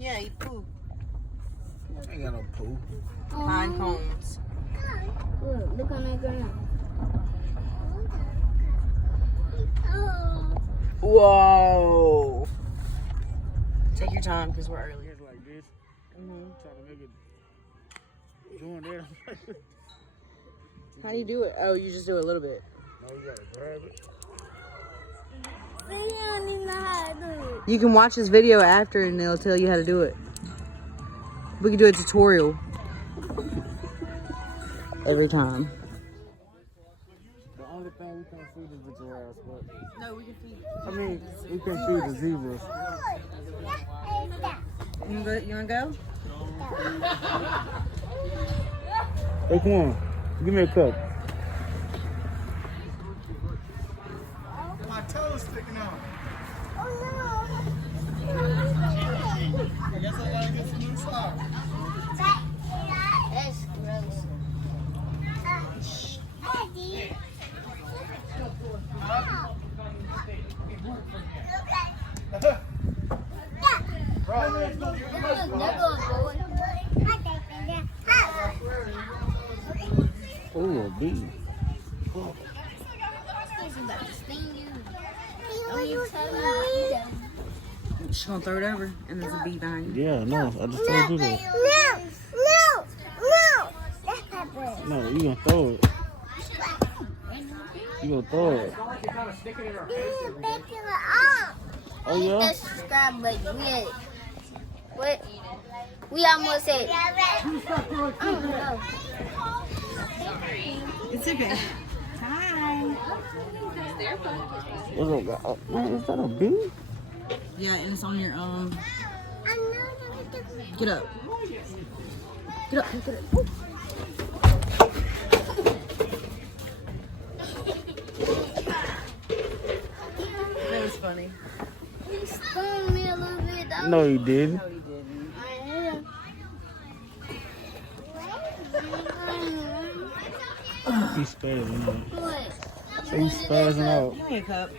Yeah, he poo. Ain't got no poo. Pine cones. Look on that ground. Whoa. Take your time because we're early. It's like this. Trying to make it join there. How do you do it? Oh, you just do it a little bit. No, you gotta grab it. I don't even know how to do it. You can watch this video after and they'll tell you how to do it. We can do a tutorial. Every time. The only thing we can't feed is the giraffes, but No, we can feed. I mean, we can feed the zebras. You wanna go? Hey, come on. Give me a cup. My toe's sticking out. Oh I guess I gotta get some new socks. That's gross. Oh, a bee. She's gonna throw it over and there's a bee behind you. Yeah, no, I just told you that. No, you gonna throw it. You gonna throw it. Oh, yeah? That subscribe button. We had it. What? We almost had it. I don't know. It's okay. Hi. What's up, guy? Man, is that a bee? Yeah, and it's on your Get up. Get up. Get up. Ooh. That was funny. He stung me a little bit though. No, he didn't. No, you didn't. He's spazzing out. What? He's spazzing out. Give me a cup.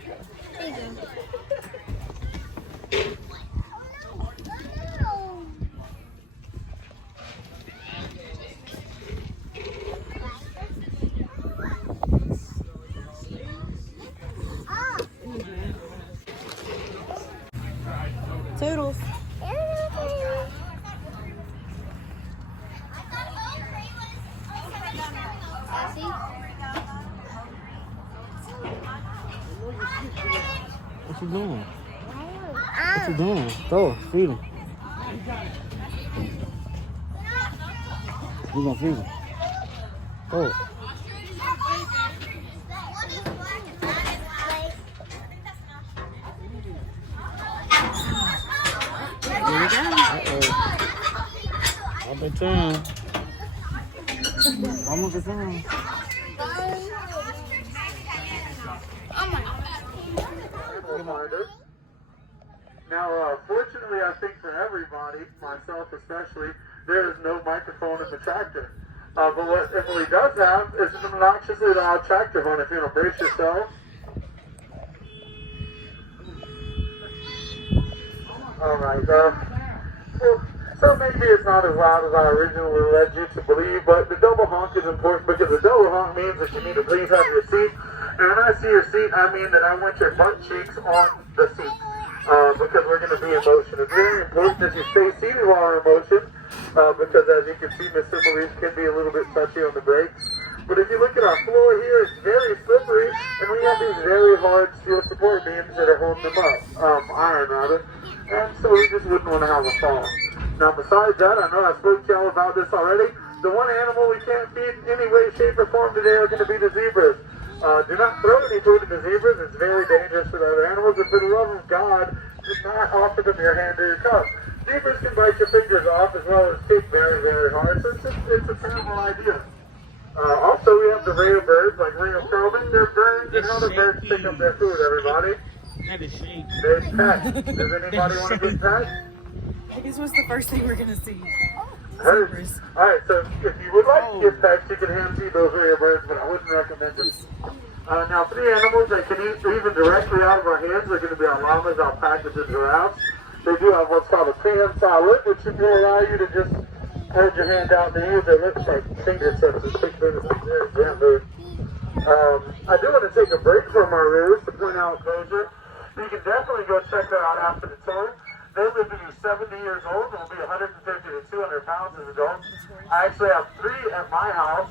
Toodles. What you doing? What you doing? Throw it. Feed him. We're gonna feed him. Throw it. Here we go. Up the turn. Vamos a turn. Reminder. Now, fortunately, I think for everybody, myself especially, there is no microphone in the tractor. But what Emily does have is an obnoxiously loud tractor horn. If you want to brace yourself. All right. So maybe it's not as loud as I originally led you to believe, but the double honk is important because the double honk means that you need to please have your seat. And when I see your seat, I mean that I want your butt cheeks on the seat because we're going to be in motion. It's very important that you stay seated while we're in motion because as you can see, Miss Emily's can be a little bit touchy on the brakes. But if you look at our floor here, it's very slippery, and we have these very hard steel support beams that are holding them up, iron rather, and so we just wouldn't want to have a fall. Now besides that, I know I spoke to y'all about this already, the one animal we can't feed in any way, shape, or form today are going to be the zebras. Do not throw any food at the zebras, it's very dangerous for the other animals, and for the love of God, do not offer them your hand or your cup. Zebras can bite your fingers off as well as kick very, very hard, so it's a terrible idea. Also, we have the rare birds, like Rio Crowman. They're birds, and how the birds pick up their food, everybody. That is sheep. There's pets. Does anybody want to get pets? This was the first thing we're gonna see. Zebras. Alright, so if you would like to get pets, you can hand feed those rare birds, but I wouldn't recommend it. Now, 3 animals that can eat even directly out of our hands are going to be our llamas, alpacas, and giraffes. They do have what's called a prehensile lip, which will allow you to just hold your hand out and use their lips like fingertips and quick fingers very gently. I do want to take a break from our rears to point out closure. You can definitely go check her out after the tour. They live to be 70 years old and will be 150 to 200 pounds as adults. I actually have 3 at my house.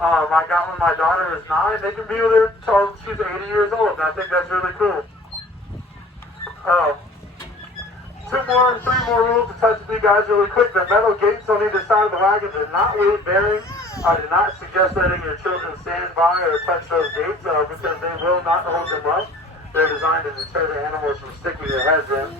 I got one, my daughter is 9. They can be with her till she's 80 years old, and I think that's really cool. 3 more rules to touch with you guys really quick. The metal gates on either side of the wagon are not weight bearing. I do not suggest letting your children stand by or touch those gates because they will not hold them up. They're designed to deter the animals from sticking their heads in.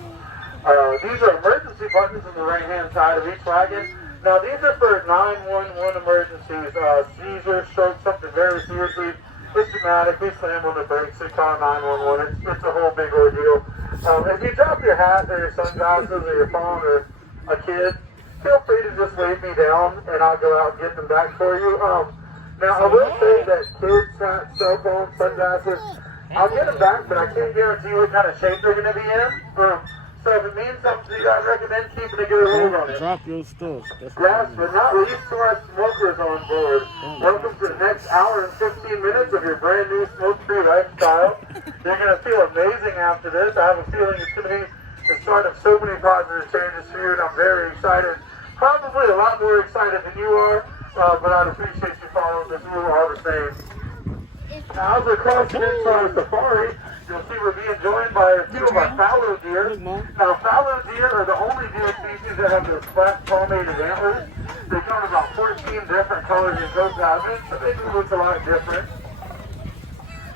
These are emergency buttons on the right-hand side of each wagon. Now, these are for 911 emergencies, seizure, stroke, something very seriously. It's dramatic. We slam on the brakes. They call 911. It's a whole big ordeal. If you drop your hat or your sunglasses or your phone or a kid, feel free to just wave me down and I'll go out and get them back for you. Now, I will say that kids, cell phones, sunglasses, I'll get them back, but I can't guarantee what kind of shape they're going to be in. So if it means something to you, I recommend keeping a good hold on it. Drop your stuff. Last but not least, to our smokers on board. Welcome to the next hour and 15 minutes of your brand new smoke-free lifestyle. You're going to feel amazing after this. I have a feeling it's going to be the start of so many positive changes for you, and I'm very excited. Probably a lot more excited than you are, but I'd appreciate you following this rule all the same. Now, as we're crossing into our safari, you'll see we're being joined by a few of our fallow deer. Now, fallow deer are the only deer species that have those flat palmated antlers. They come in about 14 different colors and coat patterns, so they do look a lot different.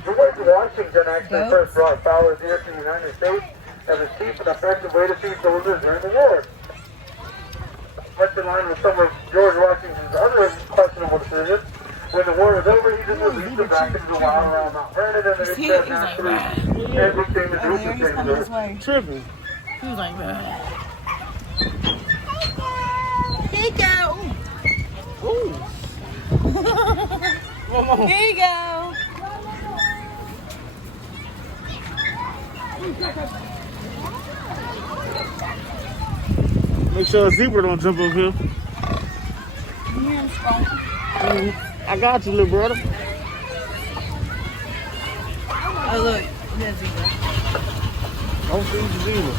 George Washington actually first brought fallow deer to the United States as a cheap and effective way to feed soldiers during the war. Much in line with some of George Washington's other questionable decisions. When the war was over, he just released them back into the wild around Mount Vernon, and then it naturally and became a duplicator. Tripping. He was like, here you go. Ooh. Here you go. Make sure a zebra don't jump up here. I got you, little brother. Oh, look. There's zebra. Don't feed the zebra.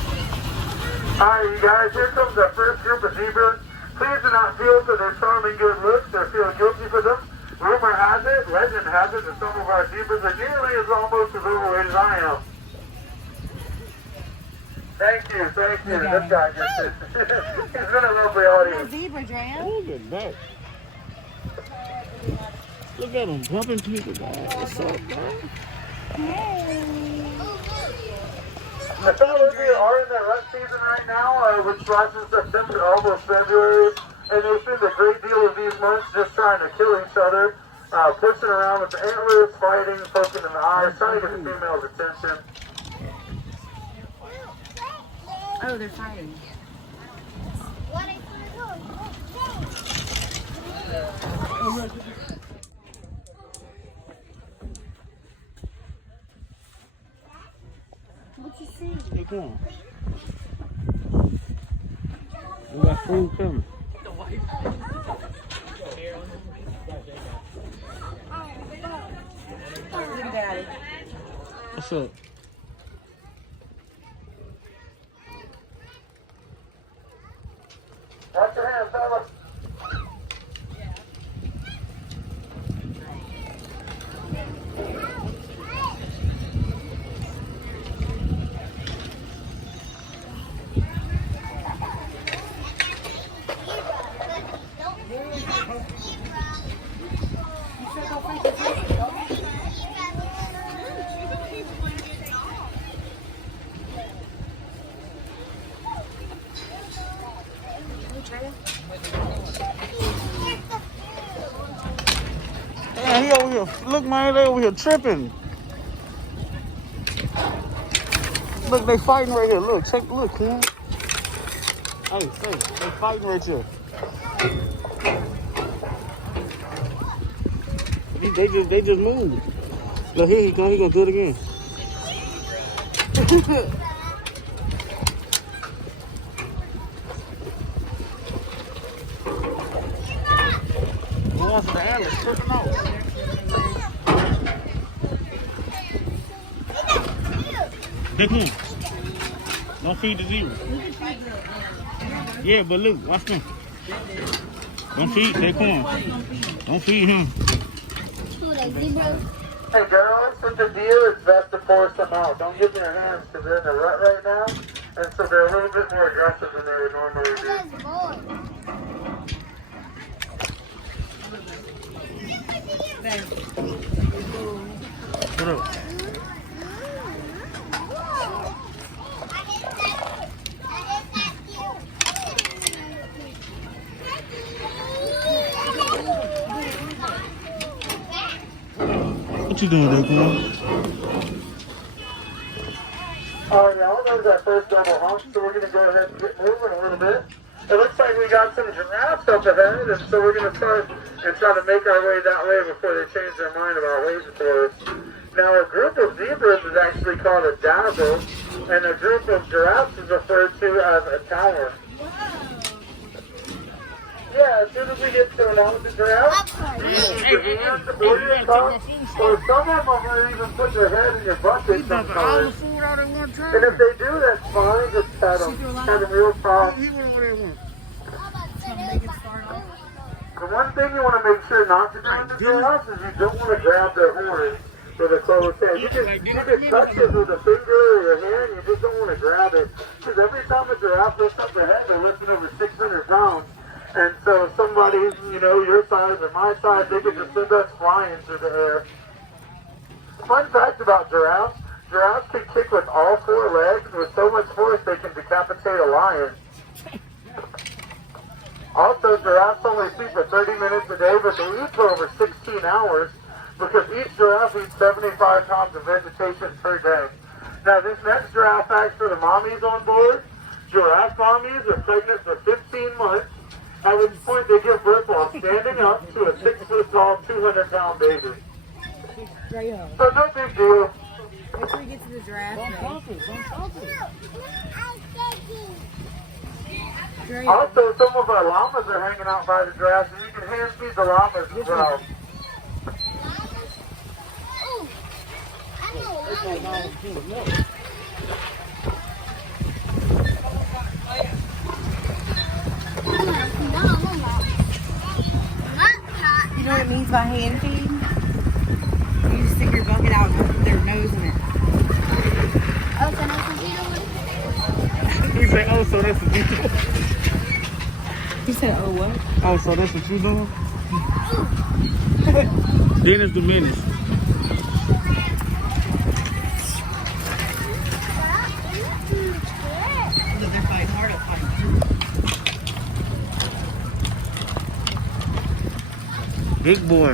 Alright, you guys, here comes our first group of zebras. Please do not feel for their charming good looks or feel guilty for them. Rumor has it, legend has it, that some of our zebras are nearly as almost as overweight as I am. Thank you. This guy just he's been a lovely audience. Zebra, Drea. Look at that. Look at him bumping people, guys. What's up, man? The fallow deer are in their rut season right now, which lasts in September to almost February. And they spend a great deal of these months just trying to kill each other, pushing around with the antlers, fighting, poking in the eyes, trying to get the female's attention. Oh, they're fighting. Oh, look. What you see? Hey, come on. We got food coming. Look at Daddy. What's up? Watch your hands, fella. Man, he over here. Look, man, they over here tripping. Look, they fighting right here. Look, check. Look, man. Hey, they fighting right here. They just moved. Look, here he come. He gonna do it again. lost the atlas. Tripping off. Hey, come on. Don't feed the zebra. Yeah, but look, watch them. Don't feed, they come on. Don't feed him. Hey girls, with the deer, it's best to force them out. Don't give them your hands because they're in a rut right now. And so they're a little bit more aggressive than they would normally be. What up? What you doing, Daquan? Alright, y'all, that was our first double hump, so we're going to go ahead and get moving a little bit. It looks like we got some giraffes up ahead, and so we're going to start and try to make our way that way before they change their mind about waiting for us. Now, a group of zebras is actually called a dazzle, and a group of giraffes is referred to as a tower. Yeah, as soon as we get to an elephant giraffe, you use your hands or your tongue, or some of them will even put their head in your bucket sometimes. And if they do, that's fine, just pet them. Pet them real soft. The one thing you want to make sure not to do in the giraffes is you don't want to grab their horns with a closed hand. You can touch it with a finger or your hand, you just don't want to grab it. Because every time a giraffe lifts up their head, they're lifting over 600 pounds. And so somebody, you know, your size or my size, they could just send us flying through the air. Fun fact about giraffes, giraffes can kick with all four legs with so much force they can decapitate a lion. Also, giraffes only sleep for 30 minutes a day, but they eat for over 16 hours because each giraffe eats 75 pounds of vegetation per day. Now, this next giraffe facts for the mommies on board. Giraffe mommies are pregnant for 15 months. At which point they give birth while standing up to a 6-foot-tall, 200-pound baby. So no big deal. Before we get to the giraffe, also, some of our llamas are hanging out by the giraffes, and you can hand feed the llamas as well. you know what it means by hand feed? You just stick your bucket out and put their nose in it. Oh, can I continue? He said, oh, so that's what you doing? He said, oh, what? Oh, so that's what you doing? Then it's diminished. Look, they're fighting hard up fighting. Big boy.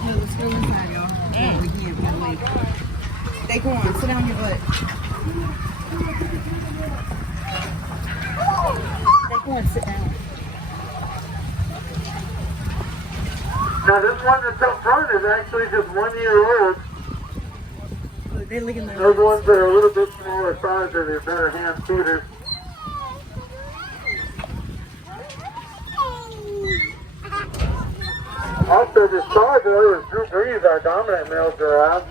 No, let's go inside, y'all. No, we can't. We gotta wait. Stay on. Sit down your butt. Stay on. Sit down. Now this one that's up front is actually just 1 year old. Look, they're licking their Those ones that are a little bit smaller size are their better hand feeders. Also, this star boy is Drew Breeze, our dominant male giraffe.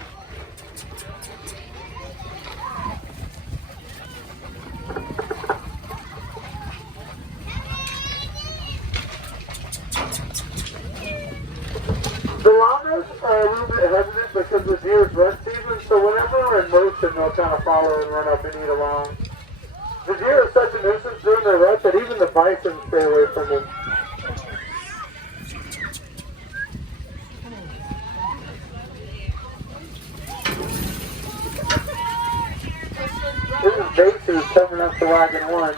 The llamas are a little bit hesitant because the deer's rut season, so whenever they're in motion, they'll kind of follow and run up and eat along. The deer are such a nuisance during their rut that even the bison stay away from them. This is Basie coming up to wagon one.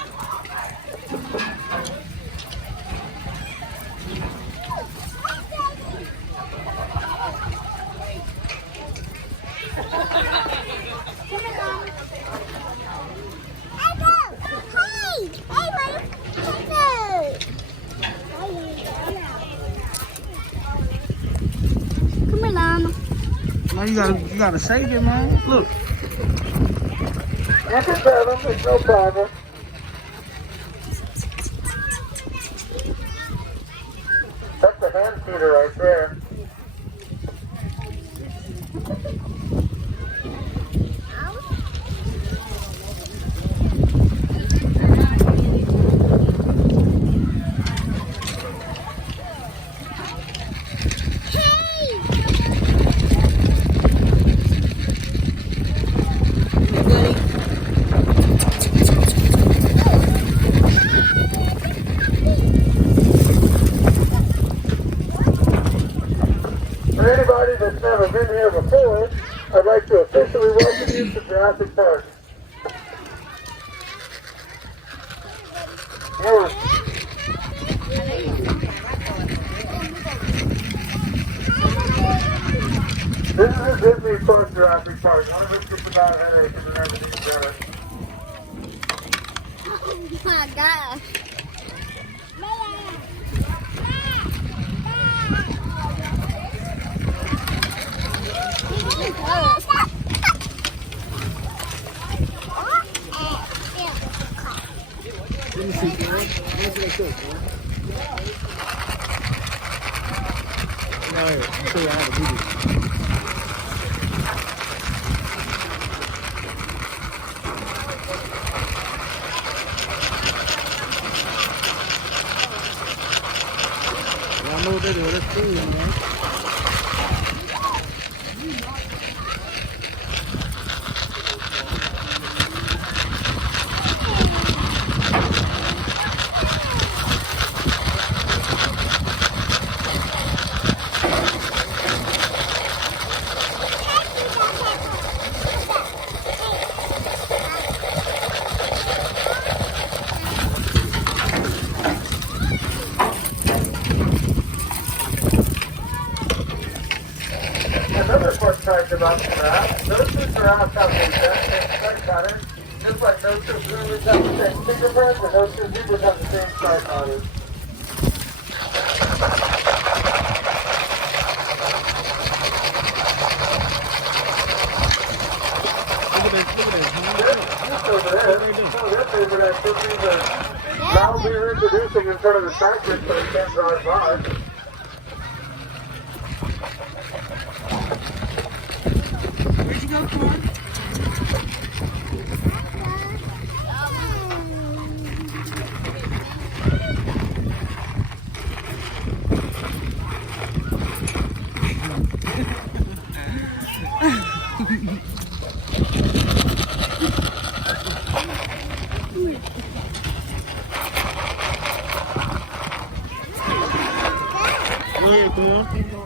Come here, Mama. Now you gotta shake it, man. Look. You can tell them, it's no problem. feeder right there. For anybody that's never been here before, I'd like to officially welcome you to Jurassic Park. This is a Disney Park, Jurassic Park. One of us gets a bad headache and then everything's better. Oh my gosh. Let me see, girl. Let me see that cook, girl. All right, I'll show you how to do this. Yeah, I know what they do. That's cool, man. Another fun fact about giraffes, those two giraffes have the exact same stripe pattern, just like those two zebras have the same fingerprints, and those two zebras have the same stripe pattern. Just over there, their favorite activities are loudly introducing in front of the tractor so they can't drive by. Where'd you go, Corn? Go ahead, Corn.